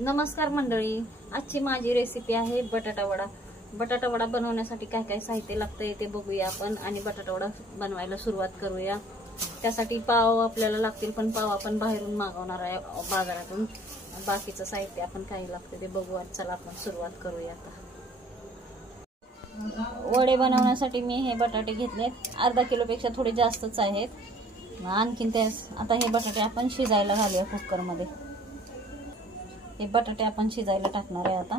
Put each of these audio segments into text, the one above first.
नमस्कार मंडळी, आजची माझी रेसिपी आहे बटाटा वडा। बटाटा वडा बनवण्यासाठी काय काय साहित्य लागते ते बघूया आपण आणि बटाटा वडा बनवायला सुरुवात करूया। त्यासाठी पाव आपल्याला लागतील, पण पाव आपण बाहेरून मागवणार आहे बाजारातून। बाकीचं साहित्य आपण काय लागते ते बघूया। चला आपण सुरुवात करूया। आता वडे बनवण्यासाठी मी हे बटाटे घेतलेत, अर्धा किलोपेक्षा थोडे जास्तच आहेत। आणखीन ते आता हे बटाटे आपण शिजायला घालूया कुकर मध्ये। हे बटाटे आपण शिजायला टाकणार आहे। आता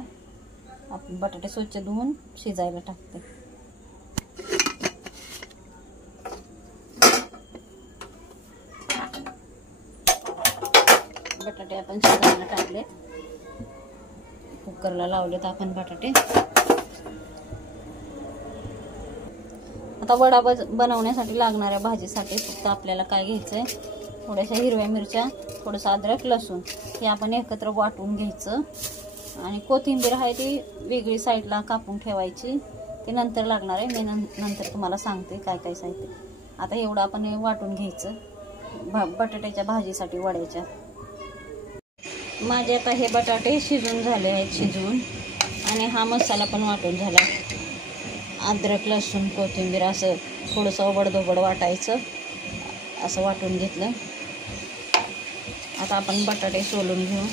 आपण बटाटे स्वच्छ धुवून शिजायला टाकते। बटाटे आपण शिजायला टाकले, कुकरला लावलेत आपण बटाटे। आता वडा बनवण्यासाठी लागणाऱ्या भाजीसाठी फक्त आपल्याला काय घ्यायचंय, थोड्याशा हिरव्या मिरच्या, थोडंसं अद्रक, लसूण हे आपण एकत्र वाटून घ्यायचं। आणि कोथिंबीर आहे ती वेगळी साईडला कापून ठेवायची, ते नंतर लागणार आहे। मी नंतर तुम्हाला सांगते काय काय साहित्य। आता एवढं आपण हे वाटून घ्यायचं बटाट्याच्या भाजीसाठी वड्याच्या। माझे आता हे बटाटे शिजून झाले आहेत, शिजवून। आणि हा मसाला पण वाटून झाला। अद्रक, लसूण, कोथिंबीर असं थोडंसं ओबडधोबड वाटायचं, असं वाटून घेतलं। आता आपण बटाटे सोलून घेऊ।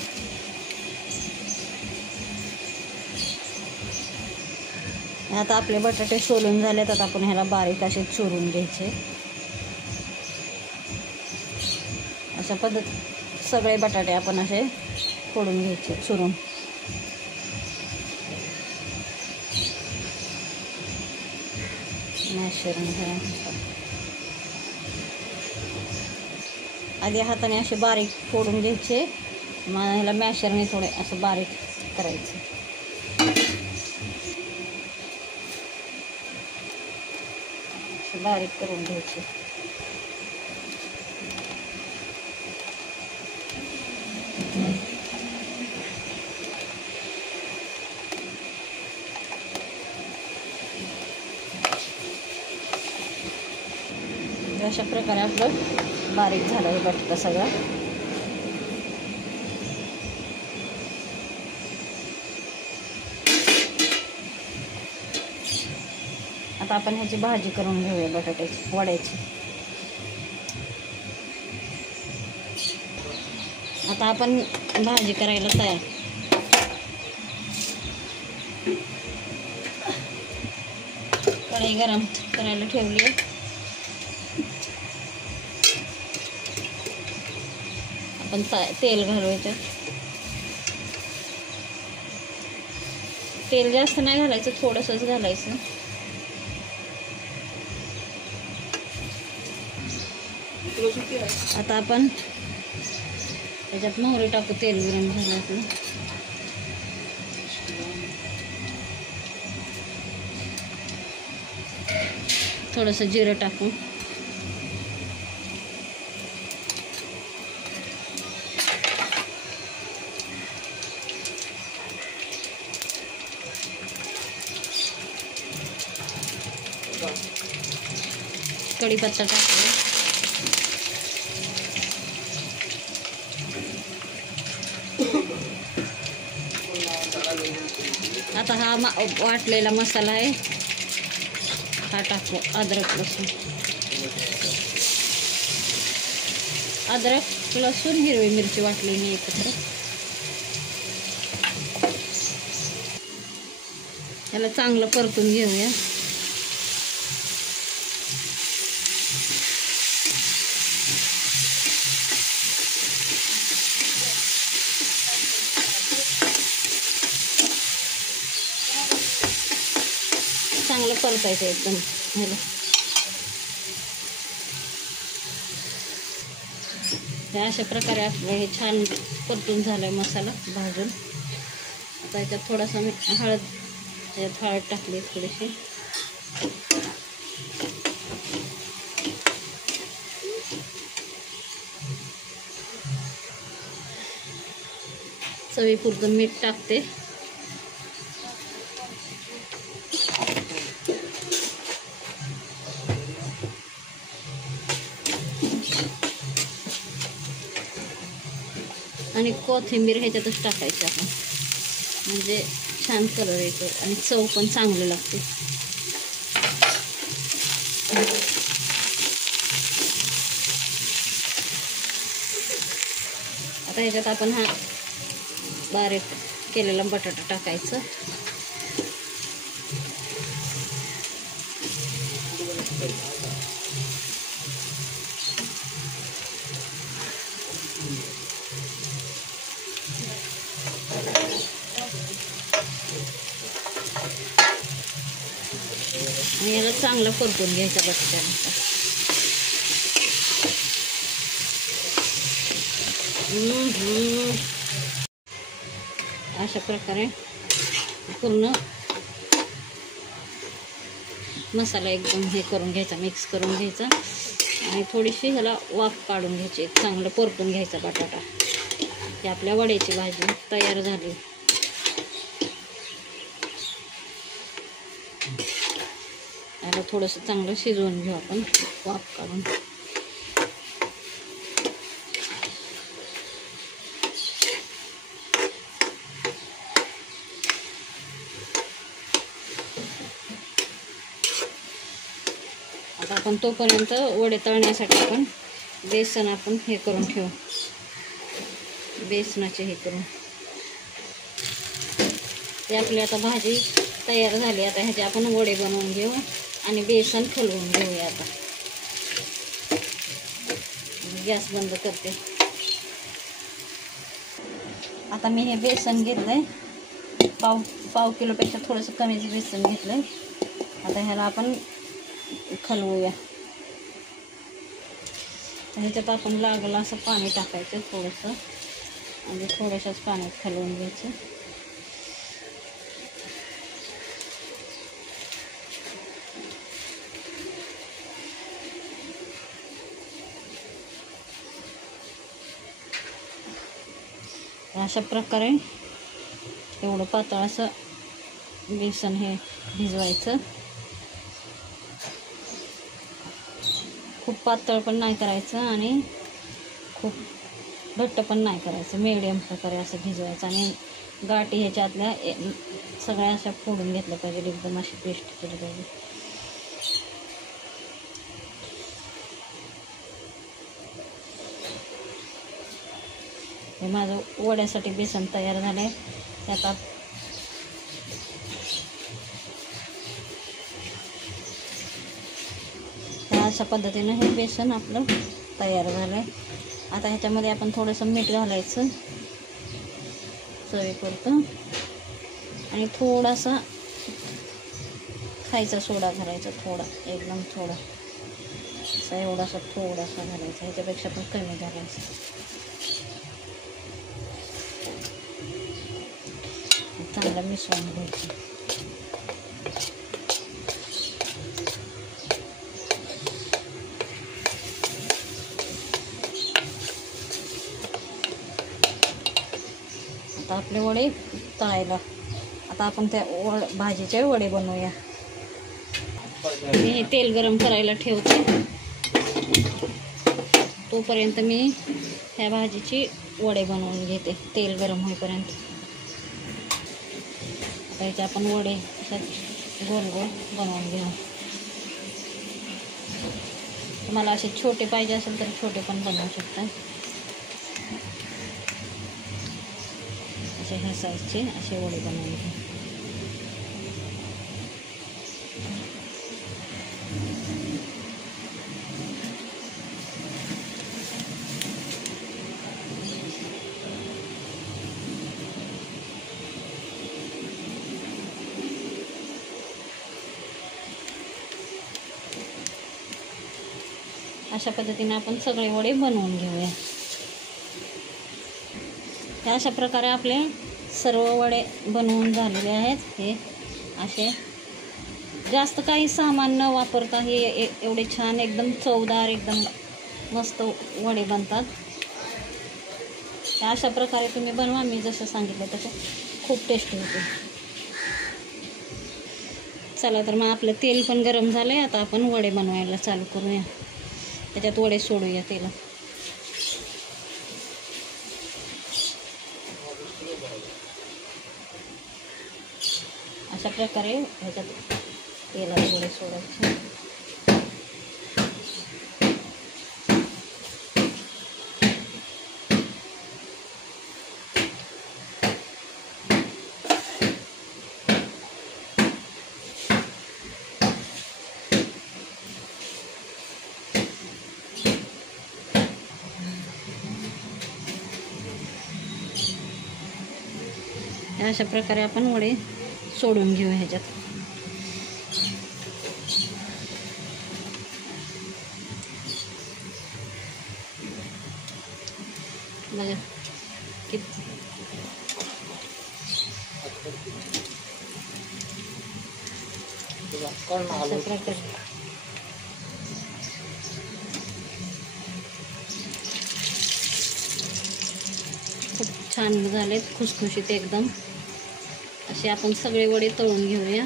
आता आपले बटाटे सोलून झाले, तर आपण ह्याला बारीक असे चुरून घ्यायचे। अशा पद्धत सगळे बटाटे आपण असे फोडून घ्यायचे, चुरून। आधी हाताने असे बारीक फोडून घ्यायचे, मग ह्याला मॅशरने थोडे असं बारीक करायचं। बारीक करून घ्यायचे। अशा प्रकारे आपलं बारीक झालं हे बटाटा सगळं। आता आपण ह्याची भाजी करून घेऊया बटाट्याची वड्याची। आता आपण भाजी करायला तयार। कढई गरम करायला ठेवली आहे। आपण तेल घालवायचं। तेल जास्त नाही घालायचं, थोडंसंच घालायचं। आता आपण त्याच्यात मोहरी टाकू, तेल गरम झालं आपलं। थोडंसं जिरं टाकू। कढीपत्ता टाकू। आता हा वाटलेला मसाला आहे, हा टाकू। अद्रक, लसूण, अद्रक, लसूण, हिरवी मिरची वाटलेली एकत्र। याला चांगलं परतून घेऊया। चांगलं परतायचं एकदम ह्याला। अशा प्रकारे आपलं हे छान परतून झालंय मसाला भाजून। आता याच्यात थोडासा मी हळद टाकली थोडीशी। चवीपुरतं मीठ टाकते। आणि आणि कोथिंबीर ह्याच्यातच टाकायची आपण, म्हणजे छान कलर येतो आणि चव पण चांगली लागते. आता ह्याच्यात आपण हा बारीक केलेला बटाटा टाकायचं. आणि याला चांगला परतून घ्यायचा बटाट्यानंतर. अशा प्रकारे पूर्ण मसाला एकदम हे करून घ्यायचा, मिक्स करून घ्यायचा आणि थोडीशी ह्याला वाफ काढून घ्यायची. चांगलं परतून घ्यायचा बटाटा. ही आपल्या वड्याची भाजी तयार झाली. याला थोडंसं चांगलं शिजवून घेऊ आपण वाफ काढून. आता आपण तोपर्यंत वडे तळण्यासाठी आपण बेसन आपण हे करून ठेवू. बेसनाचे हे करून ते आपली आता भाजी तयार झाली. आता ह्याचे आपण वडे बनवून घेऊ आणि बेसन खलवून घेऊया. आता गॅस बंद करते. आता मी हे बेसन घेतलंय, पाव किलोपेक्षा थोडंसं कमीच बेसन घेतलंय. आता ह्याला आपण खलवूया. ह्याच्यात आपण लागलं असं पाणी टाकायचं थोडंसं आणि थोड्याशाच पाण्यात खलवून घ्यायचं. अशा प्रकारे एवढं पातळ असं बेसन हे भिजवायचं. खूप पातळ पण नाही करायचं आणि खूप घट्ट पण नाही करायचं. मीडियम प्रकारे असं भिजवायचं आणि गाठी ह्याच्यातल्या सगळ्या अशा फोडून घेतल्या पाहिजे. एकदम अशी पेस्ट केली पाहिजे. हे माझं वड्यासाठी बेसन तयार झालं आहे. त्यात अशा पद्धतीनं हे बेसन आपलं तयार झालं आहे. आता ह्याच्यामध्ये आपण थोडंसं मीठ घालायचं चवीपुरतं आणि थोडासा खायचा सोडा घालायचा. थोडा, एकदम थोडा असा, एवढासा थोडासा घालायचा. ह्याच्यापेक्षा पण कमी घालायचं. चांगला मिसळून घ्यायचं. आता आपले वडे तळायला. आता आपण त्या भाजीचे वडे बनवूया. मी तेल गरम करायला ठेवते. तोपर्यंत मी ह्या भाजीची वडे बनवून घेते तेल गरम होईपर्यंत. त्याचे आपण वडे गोल गोल बनवून घेऊ. तुम्हाला असे छोटे पाहिजे असेल तर छोटे पण बनवू शकता. असे ह्या साईजचे असे वडे बनवून घेऊ. अशा पद्धतीने आपण सगळे वडे बनवून घेऊया. अशा प्रकारे आपले सर्व वडे बनवून झालेले आहेत. हे असे जास्त काही सामान न वापरता हे एवढे छान एकदम चवदार एकदम मस्त वडे बनतात. अशा प्रकारे तुम्ही बनवा. मी जसं सांगितलं तसं खूप टेस्टी होते. चला तर मग आपलं तेल पण गरम झालं आहे. आता आपण वडे बनवायला चालू करूया. त्याच्यात वडे सोडूया तेलात. अशा प्रकारे ह्याच्यात तेलात वडे सोडायचे. अशा प्रकारे आपण वडे सोडून घेऊ ह्याच्यात. बघा किती अशा प्रकारे खूप छान झालेत, खुसखुशीत एकदम. असे आपण सगळे वडे तळून घेऊया.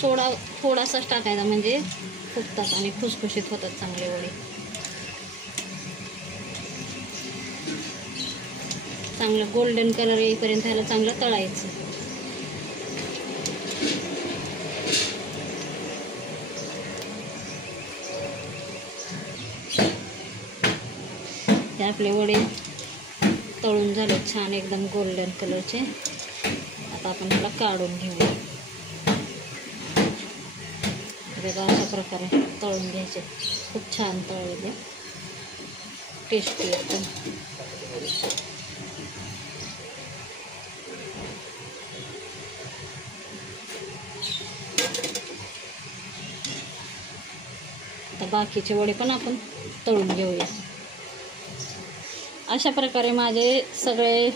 सोडा थोडासाच टाकायचा, म्हणजे फुगतात आणि खुसखुशीत होतात चांगले वडे. चांगलं गोल्डन कलर येईपर्यंत ह्याला चांगलं तळायचं. हे आपले वडे तळून झाले छान एकदम गोल्डन कलरचे. आता आपण ह्याला काढून घेऊया. बघा अशा प्रकारे तळून घ्यायचे. खूप छान तळले, टेस्टी एकदम. आता बाकीचे वडे पण आपण तळून घेऊया. अशा प्रकारे माझे सगळे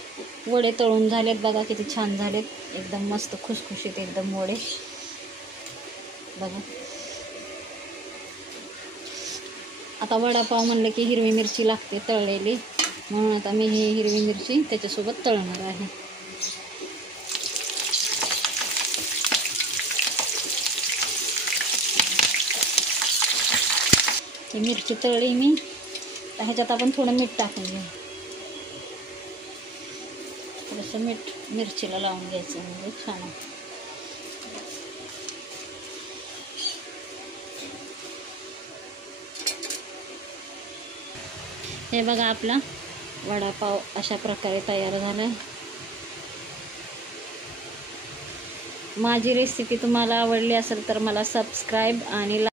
वडे तळून झालेत. बघा किती छान झालेत, एकदम मस्त खुसखुशीत एकदम वडे. बघा आता वडापाव म्हणलं की हिरवी मिरची लागते तळलेली, म्हणून आता मी ही हिरवी मिरची त्याच्यासोबत तळणार आहे. ही मिरची तळली मी. ह्याच्यात आपण थोडं मीठ टाकून घेऊ. थोडंसं मीठ मिरचीला लावून घ्यायचं, म्हणजे छान. हे बघा आपला वडापाव अशा प्रकारे तयार झाला. माझी रेसिपी तुम्हाला आवडली असेल तर मला सबस्क्राईब आणि